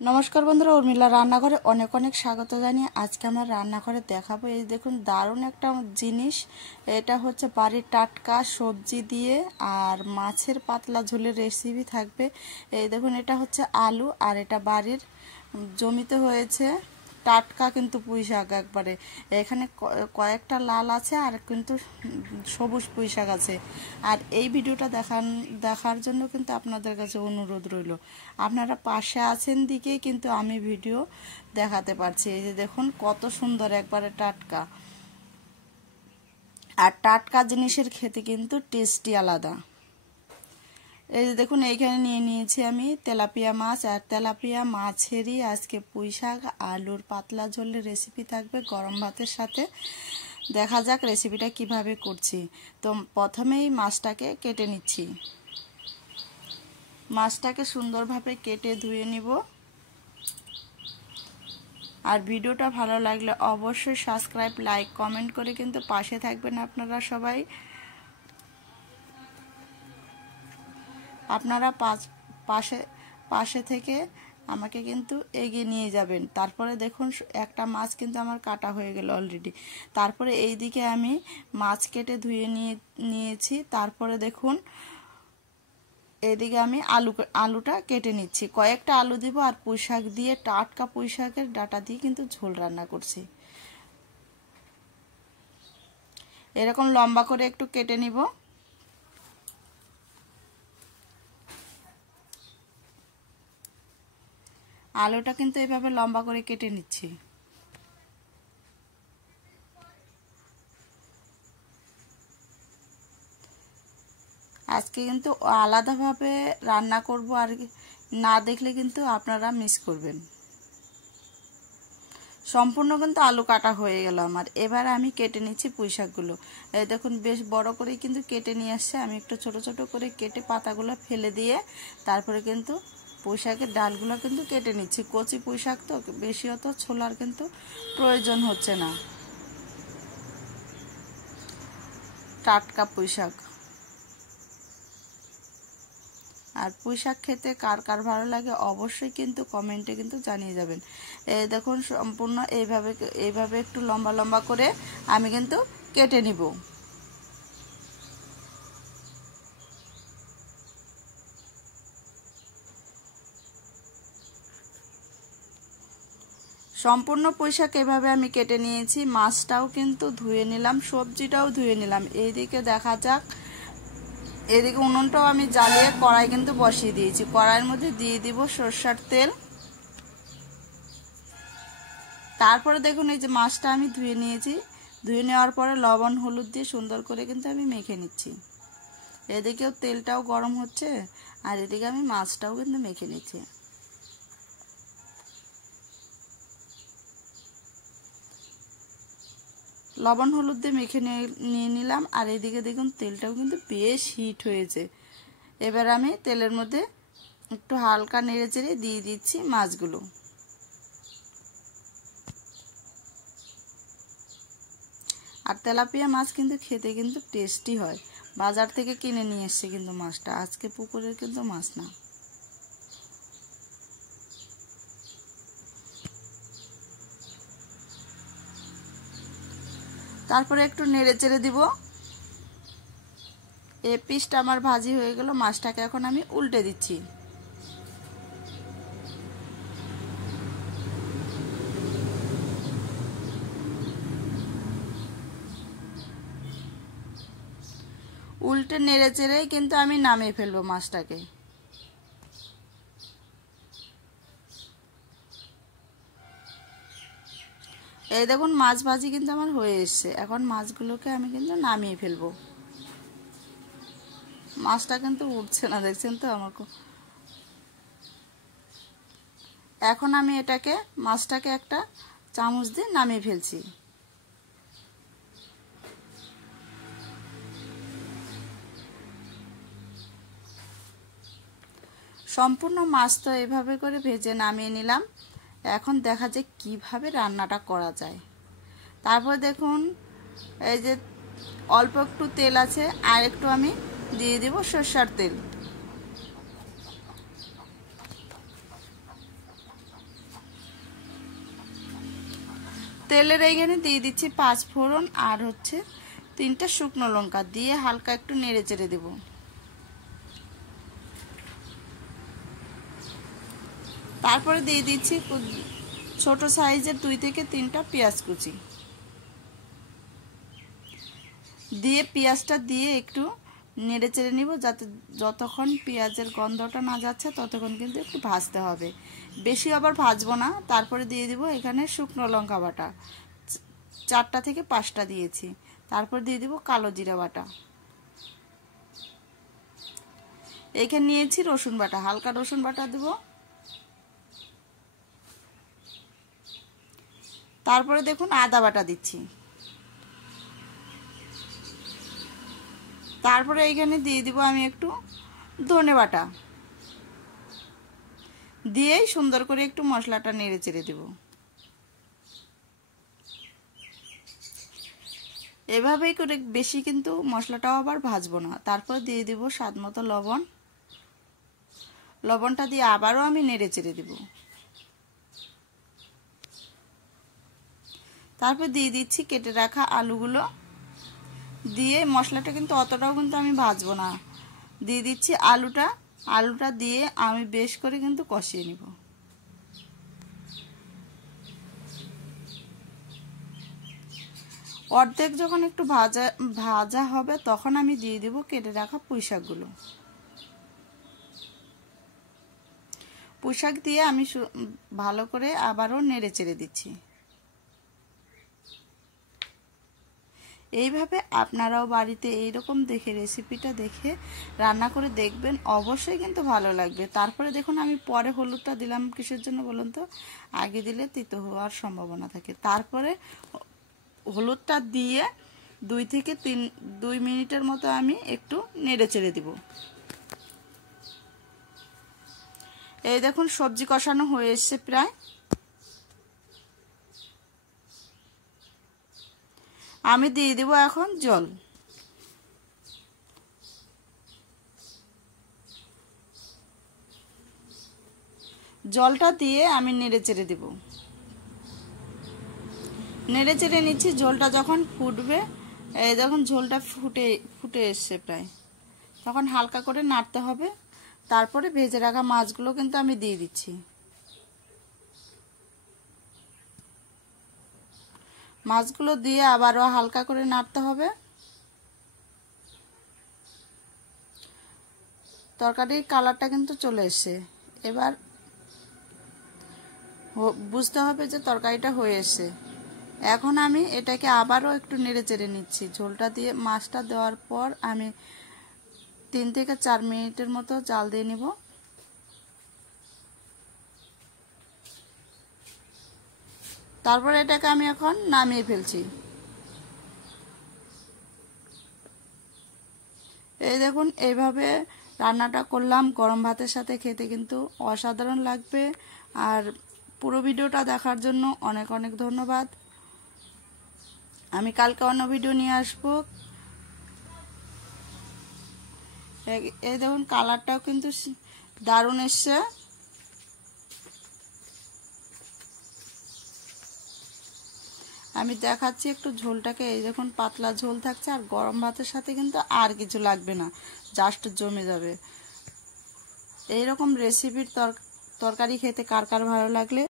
নমস্কার বন্ধুরা, উর্মিলা রান্নাঘরে অনেক অনেক স্বাগত জানিয়ে আজকে আমরা রান্নাঘরে দেখাবো। এই দেখুন দারুণ একটা জিনিস। এটা হচ্ছে বাড়ির টাটকা সবজি দিয়ে আর মাছের পাতলা ঝোলের রেসিপি থাকবে। এই দেখুন এটা হচ্ছে আলু আর এটা বাড়ির জমিতে হয়েছে টাটকা কিন্তু পুঁই শাক। একবারে এখানে কয়েকটা লাল আছে আর কিন্তু সবুজ পুঁই শাক আছে। আর এই ভিডিওটা দেখার জন্য কিন্তু আপনাদের কাছে অনুরোধ রইল, আপনারা পাশে আছেন দিকেই কিন্তু আমি ভিডিও দেখাতে পারছি। এই যে দেখুন কত সুন্দর, একবারে টাটকা। আর টাটকা জিনিসের খেতে কিন্তু টেস্টি আলাদা। এই যে দেখুন এইখানে নিয়ে নিয়েছি আমি তেলাপিয়া মাছ, আর তেলাপিয়া মাছেরই আজকে পুঁই শাক আলুর পাতলা ঝোলের রেসিপি থাকবে গরম ভাতের সাথে। দেখা যাক রেসিপিটা কিভাবে করছি। তো প্রথমেই মাছটাকে কেটে নিচ্ছি। মাছটাকে সুন্দরভাবে কেটে ধুয়ে নিব। আর ভিডিওটা ভালো লাগলে অবশ্যই সাবস্ক্রাইব, লাইক, কমেন্ট করে কিন্তু পাশে থাকবেন আপনারা সবাই। আপনারা পাশে থেকে আমাকে কিন্তু এগিয়ে নিয়ে যাবেন। তারপরে দেখুন একটা মাছ কিন্তু আমার কাটা হয়ে গেল অলরেডি। তারপরে এই দিকে আমি মাছ কেটে ধুয়ে নিয়েছি। তারপরে দেখুন এদিকে আমি আলুটা কেটে নিচ্ছি। কয়েকটা আলু দিব আর পুঁই শাক দিয়ে, টাটকা পুঁই শাকের ডাঁটা দিয়ে কিন্তু ঝোল রান্না করছি। এরকম লম্বা করে একটু কেটে নিব। আলুটা কিন্তু এভাবে লম্বা করে কেটে নিচ্ছি। আজকে কিন্তু আলাদাভাবে রান্না করব, আর না দেখলে কিন্তু আপনারা মিস করবেন। সম্পূর্ণ কিন্তু আলু কাটা হয়ে গেল আমার। এবার আমি কেটে নিচ্ছি পুঁই শাকগুলো। এই দেখুন বেশ বড় করেই কিন্তু কেটে নিয়ে আসছে। আমি একটু ছোট ছোট করে কেটে পাতাগুলো ফেলে দিয়ে তারপরে কিন্তু পুঁই শাকের ডালগুলো কিন্তু কেটে নিচ্ছি। কচি পুঁই শাক তো বেশি অত ছোলার কিন্তু প্রয়োজন হচ্ছে না। টাটকা পুঁই শাক। আর পুঁই শাক খেতে কার কার ভালো লাগে অবশ্যই কিন্তু কমেন্টে কিন্তু জানিয়ে যাবেন। এই দেখুন সম্পূর্ণ এইভাবে একটু লম্বা লম্বা করে আমি কিন্তু কেটে নিব। সম্পূর্ণ পুঁই শাক এভাবে আমি কেটে নিয়েছি। মাছটাও কিন্তু ধুয়ে নিলাম, সবজিটাও ধুয়ে নিলাম। এইদিকে দেখা যাক, এদিকে উনুনটাও আমি জ্বালিয়ে কড়াই কিন্তু বসিয়ে দিয়েছি। কড়াইয়ের মধ্যে দিয়ে দিব সরষের তেল। তারপরে দেখুন এই যে মাছটা আমি ধুয়ে নিয়েছি। ধুয়ে নেওয়ার পরে লবণ হলুদ দিয়ে সুন্দর করে কিন্তু আমি মেখে নিচ্ছি। এদিকেও তেলটাও গরম হচ্ছে আর এদিকে আমি মাছটাও কিন্তু মেখে নিচ্ছি। লবণ হলুদ দিয়ে মেখে নিয়ে নিলাম। আর এদিকে দেখুন তেলটাও কিন্তু বেশ হিট হয়েছে। এবার আমি তেলের মধ্যে একটু হালকা নেড়ে চেড়ে দিয়ে দিচ্ছি মাছগুলো। আর তেলাপিয়া মাছ কিন্তু খেতে কিন্তু টেস্টি হয়। বাজার থেকে কিনে নিয়ে এসছে কিন্তু মাছটা, আজকে পুকুরের কিন্তু মাছ না। তারপরে একটু নেড়ে চেড়ে দিব। এই পিসটা আমার ভাজি হয়ে গেল। মাছটাকে এখন আমি উল্টে দিচ্ছি। উল্টে নেড়ে চেড়েই কিন্তু আমি নামিয়ে ফেলবো মাছটাকে। এই দেখুন মাছ ভাজি কিন্তু আমার হয়ে এসছে। এখন মাছগুলোকে আমি কিন্তু নামিয়ে ফেলবো। মাছটা কিন্তু উঠছে না, দেখছেন তো আমার। এখন আমি মাছটাকে একটা চামচ দিয়ে নামিয়ে ফেলছি। সম্পূর্ণ মাছ তো এভাবে করে ভেজে নামিয়ে নিলাম। এখন দেখা যায় কিভাবে রান্নাটা করা যায়। তারপর দেখুন এই যে অল্প একটু তেল আছে, আর একটু আমি দিয়ে দিব সরষের তেল। তেলের এইখানে দিয়ে দিচ্ছি 5 ফোড়ন আর হচ্ছে 3টা শুকনো লঙ্কা দিয়ে হালকা একটু নেড়ে চেড়ে দেব। তারপরে দিয়ে দিচ্ছি ছোট সাইজের 2 থেকে 3টা পেঁয়াজ কুচি দিয়ে পেঁয়াজটা দিয়ে একটু নেড়ে চেড়ে নিব, যাতে যতক্ষণ পেঁয়াজের গন্ধটা না যাচ্ছে ততক্ষণ কিন্তু একটু ভাজতে হবে, বেশি আবার ভাজবো না। তারপরে দিয়ে দিব এখানে শুকনো লঙ্কা বাটা 4টা থেকে 5টা দিয়েছি। তারপর দিয়ে দিব কালো জিরা বাটা, এখানে নিয়েছি রসুন বাটা, হালকা রসুন বাটা দেব। তারপরে দেখুন আদা বাটা দিচ্ছি। তারপরে এইখানে দিয়ে দিব আমি একটু ধনে বাটা, দিয়েই সুন্দর করে একটু মশলাটা নেড়ে চেড়ে দেব। এভাবেই করে, বেশি কিন্তু মশলাটাও আবার ভাজবো না। তারপর দিয়ে দিব স্বাদ মতো লবণ, লবণটা দিয়ে আবারও আমি নেড়ে চেড়ে দেব। তারপর দিয়ে দিচ্ছি কেটে রাখা আলুগুলো, দিয়ে মশলাটা কিন্তু অতটাও কিন্তু আমি ভাজবো না, দিয়ে দিচ্ছি আলুটা দিয়ে আমি বেশ করে কিন্তু কষিয়ে নিব। অর্ধেক যখন একটু ভাজা হবে তখন আমি দিয়ে দেব কেটে রাখা পুঁইশাকগুলো। পুঁইশাক দিয়ে আমি ভালো করে আবারও নেড়ে চেড়ে দিচ্ছি। এইভাবে আপনারাও বাড়িতে এইরকম দেখে রেসিপিটা দেখে রান্না করে দেখবেন, অবশ্যই কিন্তু ভালো লাগবে। তারপরে দেখুন আমি পরে হলুদটা দিলাম কিসের জন্য বলুন তো, আগে দিলে তিতো হওয়ার সম্ভাবনা থাকে। তারপরে হলুদটা দিয়ে 2 মিনিটের মতো আমি একটু নেড়ে চেড়ে দিব। এই দেখুন সবজি কষানো হয়ে এসছে প্রায়। আমি দিয়ে দিব এখন জল, জলটা দিয়ে আমি নেড়ে চেড়ে দেব। নেড়ে চেড়ে নিচ্ছি। ঝোলটা যখন ফুটবে, এই যখন ঝোলটা ফুটে এসছে প্রায়, তখন হালকা করে নাড়তে হবে। তারপরে ভেজে রাখা মাছগুলো কিন্তু আমি দিয়ে দিচ্ছি। মাছগুলো দিয়ে আবারও হালকা করে নাড়তে হবে। তরকারির কালারটা কিন্তু চলে এসছে, এবার বুঝতে হবে যে তরকারিটা হয়ে এসছে। এখন আমি এটাকে আবারও একটু নেড়ে চেড়ে নিচ্ছি। ঝোলটা দিয়ে মাছটা দেওয়ার পর আমি 3 থেকে 4 মিনিটের মতো জাল দিয়ে নিব। তারপর এটাকে আমি এখন নামিয়ে ফেলছি। এই দেখুন এইভাবে রান্নাটা করলাম, গরম ভাতের সাথে খেতে কিন্তু অসাধারণ লাগবে। আর পুরো ভিডিওটা দেখার জন্য অনেক অনেক ধন্যবাদ। আমি কালকে অন্য ভিডিও নিয়ে আসবো। এই দেখুন কালারটাও কিন্তু দারুণ এসছে। আমি দেখাচ্ছি একটু ঝোলটাকে। এই দেখুন পাতলা ঝোল থাকছে, আর গরম ভাতের সাথে কিন্তু আর কিছু লাগবে না, জাস্ট জমে যাবে। এইরকম রেসিপির তরকারি খেতে কার কার ভালো লাগলে